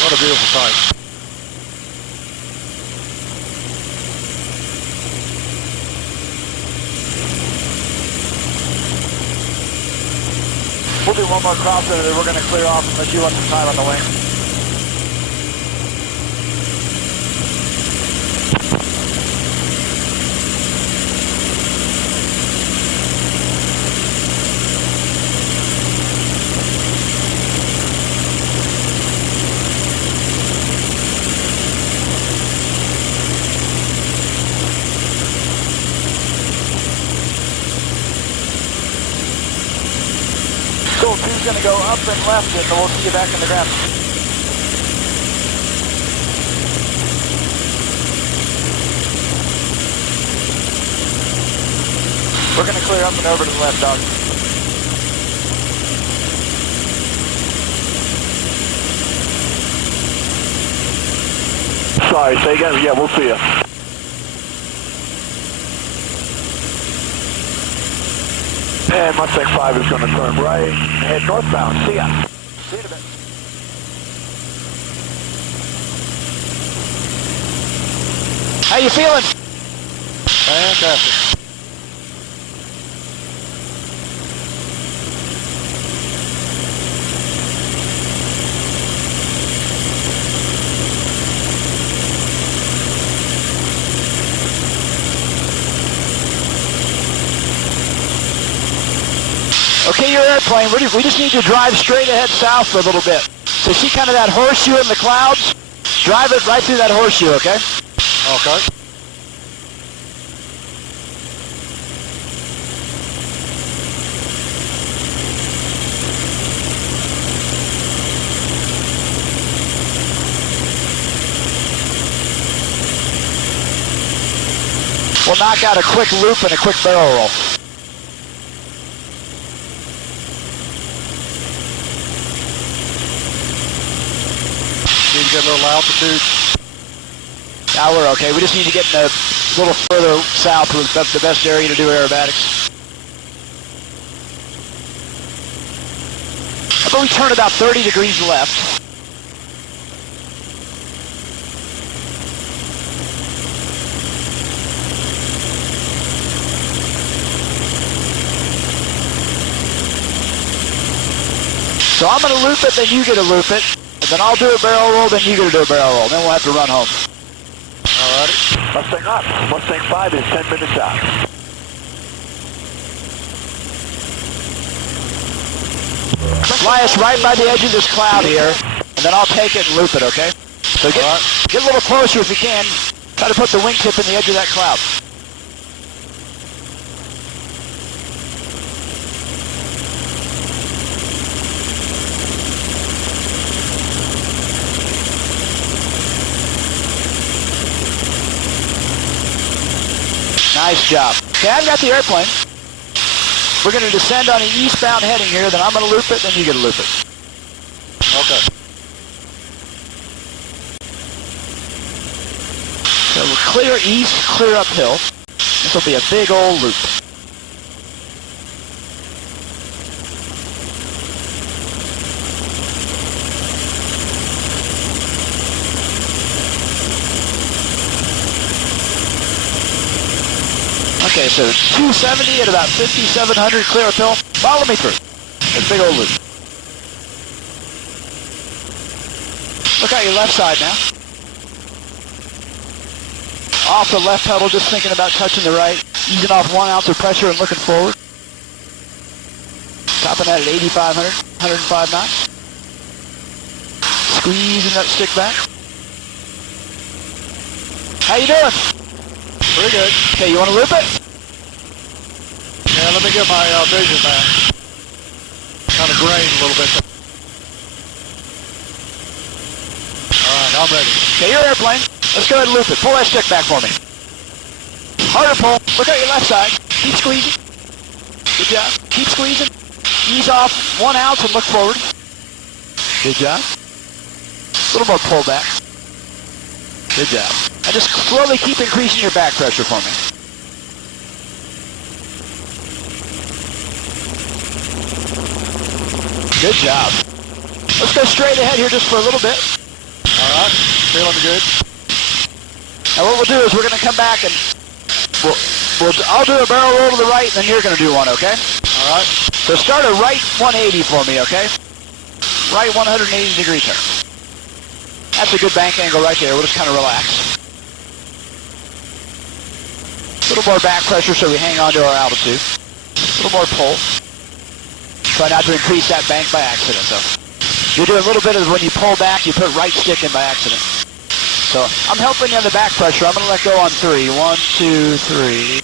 What a beautiful sight. We'll do one more cross under, then we're going to clear off and let you want some time on the wing. Cool, two's going to go up and left, and we'll see you back in the ground. We're going to clear up and over to the left, dog. Sorry, say again. Yeah, we'll see you. And Mustang 5 is going to turn right, head northbound. See ya. See you in a bit. How you feeling? Fantastic. Okay, your airplane, we just need to drive straight ahead south for a little bit. So see kind of that horseshoe in the clouds? Drive it right through that horseshoe, okay? Okay. We'll knock out a quick loop and a quick barrel roll. Need to get a little altitude. Now we're okay. We just need to get a little further south. That's the best area to do aerobatics. How about we turn about 30 degrees left? So I'm going to loop it, then you get to loop it. And then I'll do a barrel roll, then you get to do a barrel roll. Then we'll have to run home. Alrighty. Mustang up. Mustang 5 is 10 minutes out. Fly us right by the edge of this cloud here, and then I'll take it and loop it, okay? So get a little closer if you can. Try to put the wingtip in the edge of that cloud. Nice job. Okay, I've got the airplane. We're going to descend on an eastbound heading here, then I'm going to loop it, then you get to loop it. Okay. So we'll clear east, clear uphill. This will be a big old loop. Okay, so 270 at about 5,700 clear uphill. Follow me through. It's a big old loop. Look out your left side now. Off the left pedal, just thinking about touching the right. Easing off 1 ounce of pressure and looking forward. Topping out at 8,500, 105 knots. Squeezing that stick back. How you doing? Pretty good. Okay, you want to loop it? Yeah, let me get my vision back. Kind of grained a little bit. Alright, I'm ready. Okay, your airplane. Let's go ahead and loop it. Pull that stick back for me. Harder pull. Look at your left side. Keep squeezing. Good job. Keep squeezing. Ease off 1 ounce and look forward. Good job. A little more pullback. Good job. And just slowly keep increasing your back pressure for me. Good job. Let's go straight ahead here just for a little bit. All right, feeling good. Now what we'll do is we're going to come back and I'll do a barrel roll to the right, and then you're going to do one, okay? All right. So start a right 180 for me, okay? Right 180 degree turn. That's a good bank angle right there. We'll just kind of relax. A little more back pressure so we hang on to our altitude. A little more pull. Try not to increase that bank by accident, though. You do a little bit of when you pull back, you put right stick in by accident. So I'm helping you on the back pressure. I'm going to let go on 3. 1, 2, 3.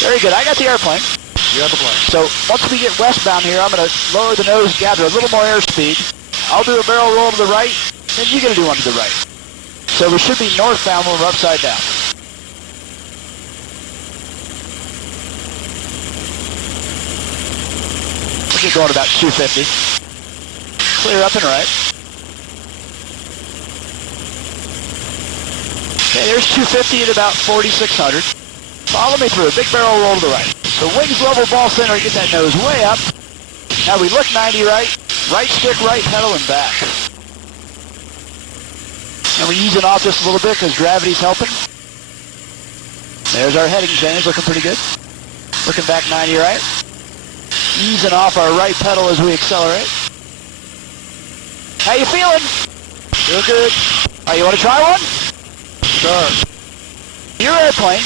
Very good. I got the airplane. You got the plane. So once we get westbound here, I'm going to lower the nose, gather a little more airspeed. I'll do a barrel roll to the right, then you're going to do one to the right. So we should be northbound when we're upside down. We're going about 250. Clear up and right. Okay, there's 250 at about 4,600. Follow me through. Big barrel roll to the right. So wings level, ball center, get that nose way up. Now we look 90 right. Right stick, right pedal, and back. And we're easing off just a little bit because gravity's helping. There's our heading change, looking pretty good. Looking back 90 right. Easing off our right pedal as we accelerate. How you feeling? Feel good. Oh, you want to try one? Sure. Your airplane,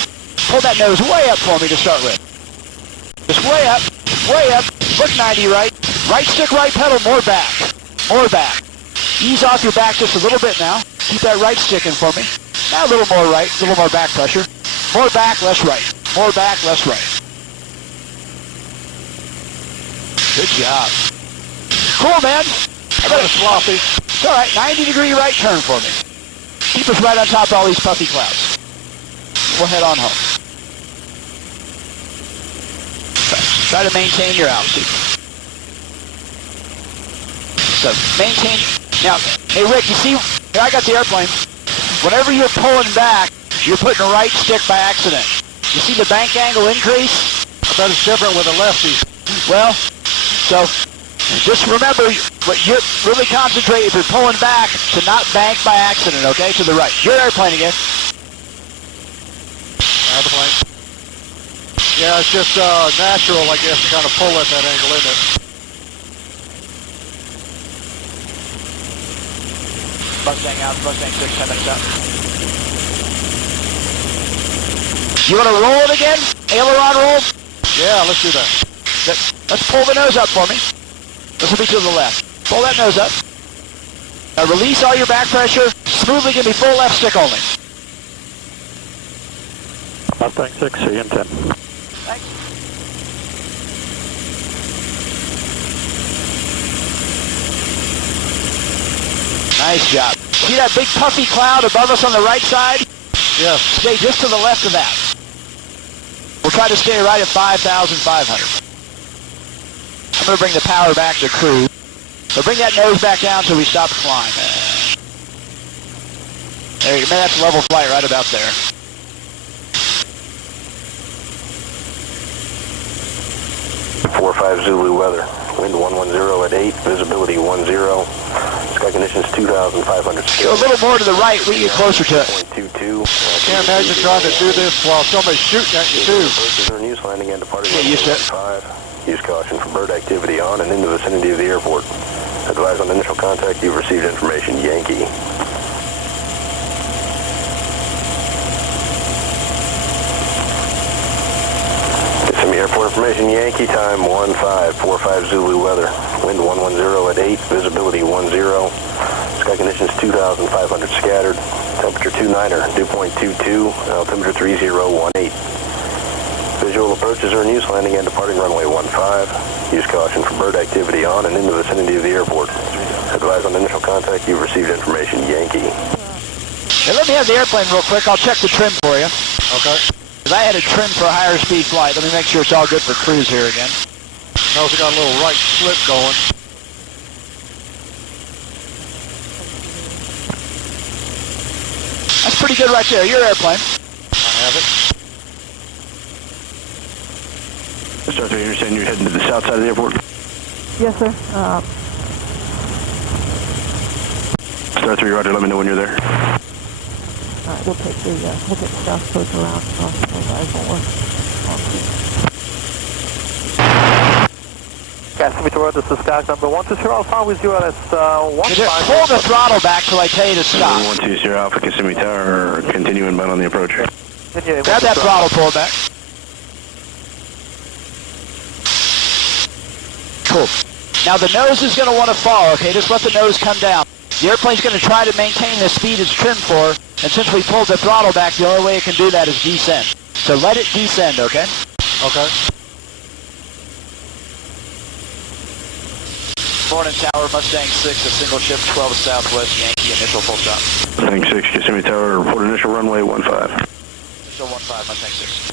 pull that nose way up for me to start with. Just way up, look 90 right. Right stick, right pedal, more back. More back. Ease off your back just a little bit now. Keep that right stick in for me. Now a little more right, a little more back pressure. More back, less right. More back, less right. Good job. Cool, man. I got a sloppy. It's all right. 90-degree right turn for me. Keep us right on top of all these puffy clouds. We'll head on home. Try to maintain your altitude. So maintain. Now, hey Rick, you see, here I got the airplane. Whenever you're pulling back, you're putting a right stick by accident. You see the bank angle increase? I bet it's different with a lefty. Well, so just remember, what you really concentrate if you're pulling back to not bank by accident, okay, to the right. Your airplane again. I have the plane. Yeah, it's just natural, I guess, to kind of pull at that angle, isn't it? Mustang out, Mustang 6, 10 minutes out. You want to roll it again? Aileron roll? Yeah, let's do that. Let's pull the nose up for me. This will be to the left. Pull that nose up. Now release all your back pressure. Smoothly give me full left stick only. Mustang 6, see you in 10. Thanks. Nice job. See that big puffy cloud above us on the right side? Yes. Stay just to the left of that. We'll try to stay right at 5,500. I'm going to bring the power back to cruise. So bring that nose back down so we stop climbing. There you go. Man, that's level flight right about there. Zulu weather. Wind 110 at 8, visibility 10. Sky conditions 2,500. Go a little more to the right, we get closer to it. 0.22. Can't imagine trying to do this while somebody's shooting at you too. Approaches are news landing and departing. Get used to it. 5. Use caution for bird activity on and in the vicinity of the airport. Advise on initial contact, you've received information, Yankee. Airport information, Yankee, time 1545 Zulu weather. Wind 110 at 8, visibility 10. Sky conditions 2,500 scattered. Temperature 29er, dew point 22, altimeter 3018. Visual approaches are in use, landing and departing runway 15. Use caution for bird activity on and in the vicinity of the airport. Advise on initial contact, you've received information, Yankee. Hey, let me have the airplane real quick. I'll check the trim for you. Okay. Because I had a trim for a higher speed flight. Let me make sure it's all good for cruise here again. Also got a little right slip going. That's pretty good right there. Your airplane. I have it. Star 3, you're saying you're heading to the south side of the airport? Yes, sir. Star 3, roger, let me know when you're there. We'll take the, we'll get the south coast around, Gasometer, this is Skype number 120 Alpha with you at 15. Pull the throttle back till I tell you to stop. 120 Alpha, Kissimmee Tower, continue inbound on the approach. Grab that throttle, pull it back. Cool. Now the nose is going to want to fall, okay? Just let the nose come down. The airplane's going to try to maintain the speed it's trimmed for, and since we pulled the throttle back, the only way it can do that is descend. So let it descend, okay? Okay. Morning Tower, Mustang 6, a single ship, 12 Southwest, Yankee, initial full stop. Mustang 6, Kissimmee Tower, report initial runway 15. Initial 15, Mustang 6.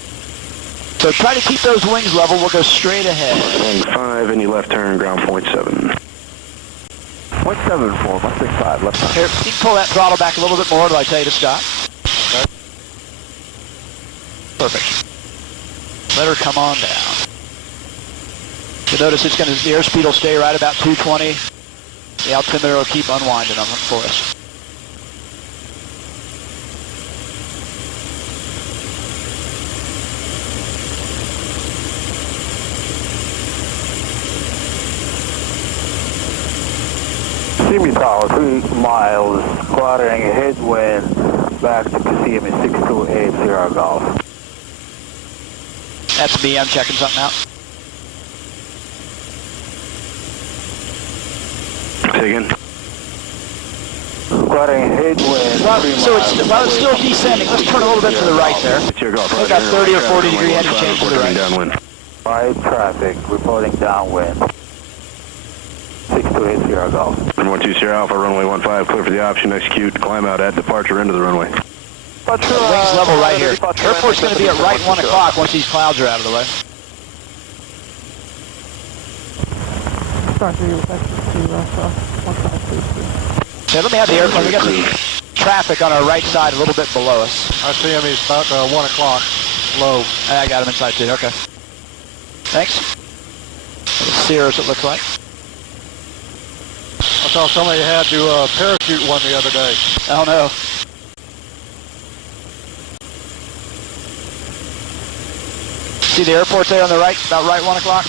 So try to keep those wings level, we'll go straight ahead. Mustang 5, any left turn, ground point 7. 0.74, Mustang 5, left turn. Here, you can pull that throttle back a little bit more till I tell you to stop. Okay. Perfect. Let her come on down. You'll notice it's the airspeed will stay right about 220. The altimeter will keep unwinding on for us. Kissimmee Tower, 3 miles, squattering headwind, back to Kissimmee, 6280 Golf. That's me, I'm checking something out. Say again? Squattering headwind, While it's still descending, let's turn a little bit to the right there. It's your golf, We've got 30 or 40 degree heading change to the right. Downwind. right traffic, reporting downwind. 6280 Golf. 120 Alpha, runway 15, clear for the option, execute, climb out at departure into the runway. The wings level right here. Airport's going to be at right 1 o'clock once these clouds are out of the way. Star 3 request to 1532. Okay, let me have the airplane. We got some traffic on our right side a little bit below us. I see him, he's about 1 o'clock, low. I got him inside too, okay. Thanks. Sears it looks like. I saw somebody had to parachute one the other day. Oh no. See the airport there on the right, about right 1 o'clock?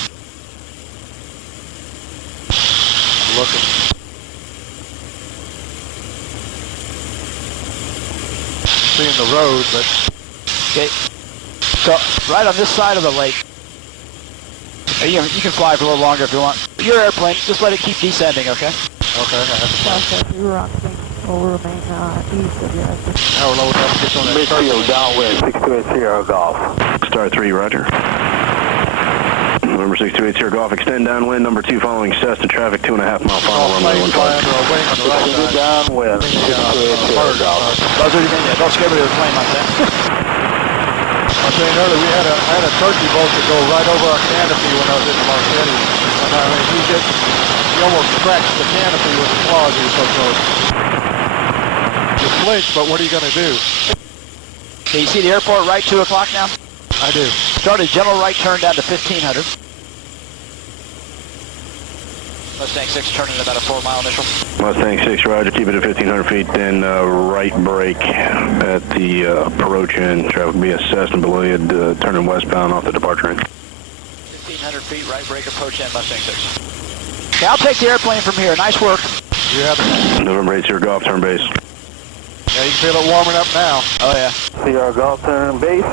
I'm looking. Seeing the road, but... Okay. So, right on this side of the lake. You can fly for a little longer if you want. Your airplane, just let it keep descending, okay? Okay, I have to fly. South 3 Rockling will remain east of your exit. Now we're loading up to get on that Midfield downwind, 6280 Golf. Star 3, roger. Number 6280 Golf, extend downwind. Number 2 following Cessna traffic, 2.5 mile final, runway 15. Downwind, 6280 Golf. Don't scare me with a plane like that. I was saying earlier, I had a turkey boat that go right over our canopy when I was in Marquette. And I mean, he almost scratched the canopy with his claws, he was so close. You flinch, but what are you going to do? Okay, you see the airport right 2 o'clock now? I do. Start a gentle right turn down to 1500. Mustang 6 turning about a 4 mile initial. Mustang 6, roger, keep it at 1,500 feet, then right brake at the approach end. Traffic will be a Cessna below you, turning westbound off the departure end. 1,500 feet, right brake approach end, Mustang 6. Okay, I'll take the airplane from here. Nice work. You have it. November 8 Sierra Golf, turn base. Yeah, you can feel it warming up now. Oh yeah. Sierra Golf, turn base.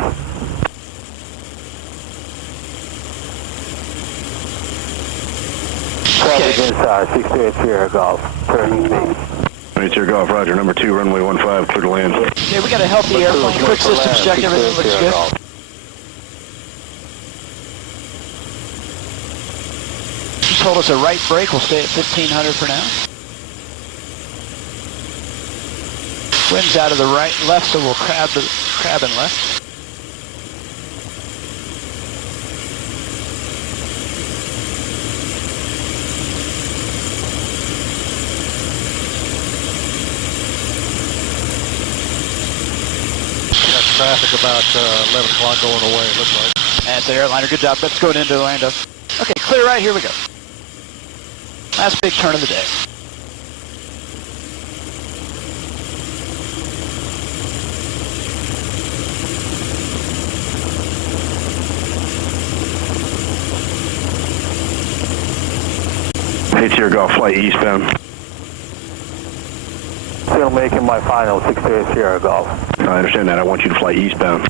Traffic inside, 6280 Golf, turning base. 8 Sierra Golf, roger, number 2, runway 15, clear to land. Okay, we got a healthy airplane. Quick systems check, everything looks good. You told us a right brake, we'll stay at 1500 for now. Wind's out of the right, left, so we'll crab and left. traffic about 11 o'clock going away, it looks like. That's the airliner. Good job. Let's go into Orlando. Okay, clear right. Here we go. Last big turn of the day. Hey, Sierra Golf, flight eastbound. Still making my final 628 Sierra Golf. I understand that. I want you to fly eastbound.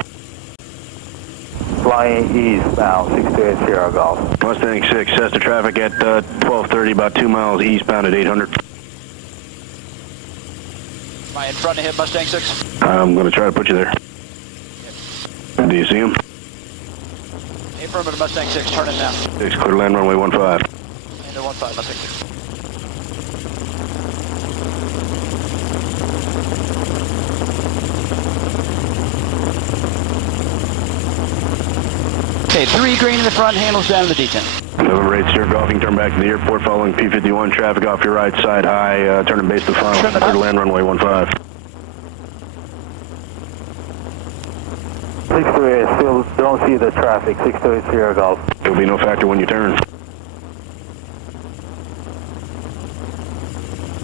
Flying eastbound 628 Sierra Golf. Mustang 6, Cessna traffic at 12:30, about 2 miles eastbound at 800. Am I in front of him, Mustang 6? I'm going to try to put you there. Do you see him? Affirmative, Mustang 6, turn it now. 6, clear to land runway 15. Land 15, Mustang 6. Okay, 3 green in the front, handles down to the D10. November 8, Sierra Golf, you can turn back to the airport following P-51 traffic off your right side high, turn and base to final, clear to land runway 15. 628, still don't see the traffic, 628 Sierra Golf. There'll be no factor when you turn.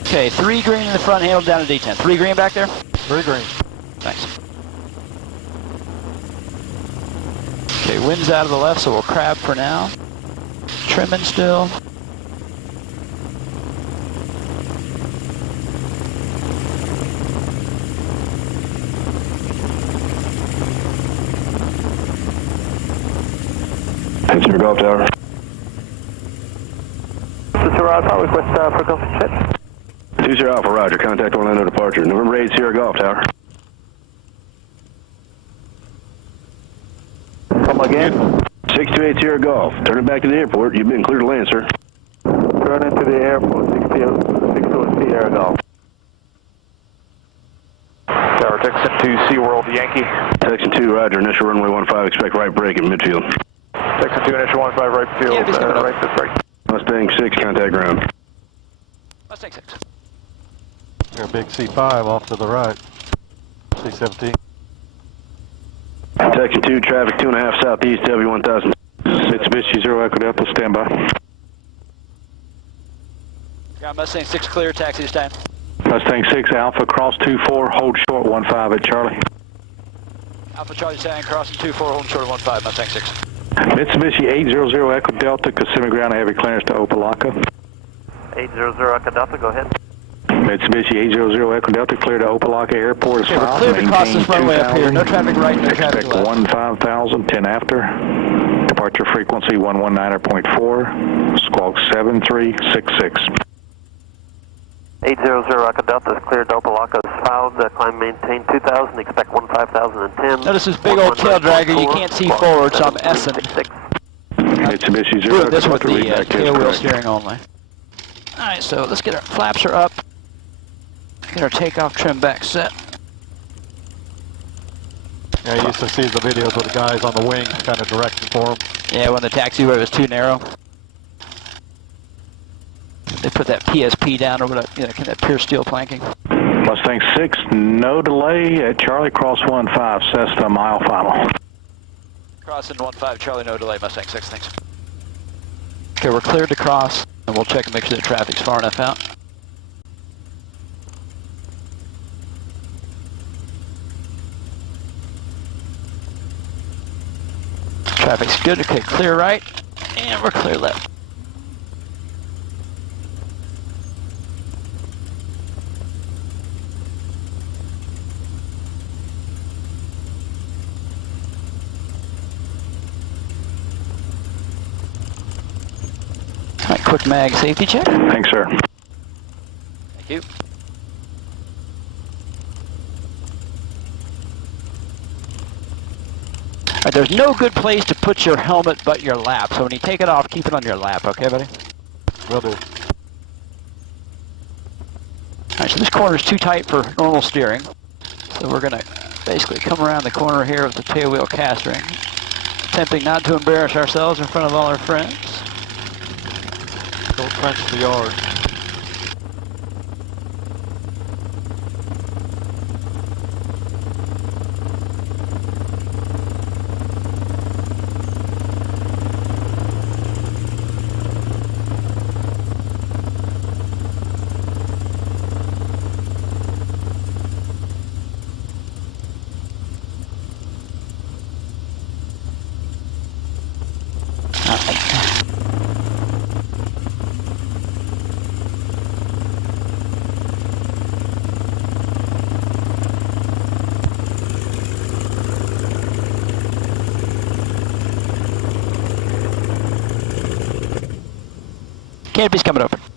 Okay, 3 green in the front, handled down to D10. 3 green back there? 3 green. Thanks. Okay, wind's out of the left, so we'll crab for now. Trimming still. It's your Golf Tower. Sister Alpha, request frequency check. 20 Alpha, roger, contact Orlando departure. November 8, Sierra Golf Tower. Come again? 628 Sierra Golf, turn it back to the airport. You've been cleared to land, sir. Turn into the airport, 628 Sierra Golf. Tower, Texan 2, SeaWorld Yankee. Texan 2, roger, initial runway 15, expect right brake in midfield. Texan 2, initial 15, right field, Yeah, just right to brake. Mustang 6, contact ground. Mustang 6. There's a big C5 off to the right. C-17. Texan 2, traffic 2.5 southeast, W1000. Mitsubishi 0 Echo Delta, standby. Got Mustang 6 clear, taxi this time. Mustang 6 Alpha, cross 24, hold short 15 at Charlie. Alpha Charlie Sand, crossing 24, holding short of 15, Mustang 6. Mitsubishi 800 Echo Delta, Kissimmee ground, heavy clearance to Opelika. 800 Echo Delta, go ahead. Mitsubishi 800 Echo Delta, clear to Opelika Airport. Okay, we're clear to cross this runway up here. No traffic right, no traffic Expect left. 15,000, 10 after. Departure frequency 119.4, squawk 7366. 800 Echo Delta is cleared. Opelika is filed. Climb maintain 2,000. Expect 15,010. Notice this big old tail dragger. You can't see forward, so I'm S'ing. Mitsubishi 0 Doing Echo this with Delta, read the back to tail wheel correct. steering only. Alright, so let's get our flaps are up. Get our takeoff trim back set. Yeah, you used to see the videos with the guys on the wing kind of directing for them. Yeah, when the taxiway was too narrow. They put that PSP down or whatever, you know, that pure steel planking. Mustang 6, no delay at Charlie, cross 15, Cessna, mile final. Crossing 15, Charlie, no delay, Mustang 6, thanks. Okay, we're cleared to cross, and we'll check and make sure the traffic's far enough out. Traffic's good, okay, clear right, and we're clear left. All right, quick mag safety check. Thanks, sir. Thank you. All right, there's no good place to put your helmet but your lap. So when you take it off, keep it on your lap, okay, buddy? Will do. All right, so this corner's too tight for normal steering. So we're gonna basically come around the corner here with the tail wheel cast ring. Attempting not to embarrass ourselves in front of all our friends. Don't trench the yard. Canopy's coming over.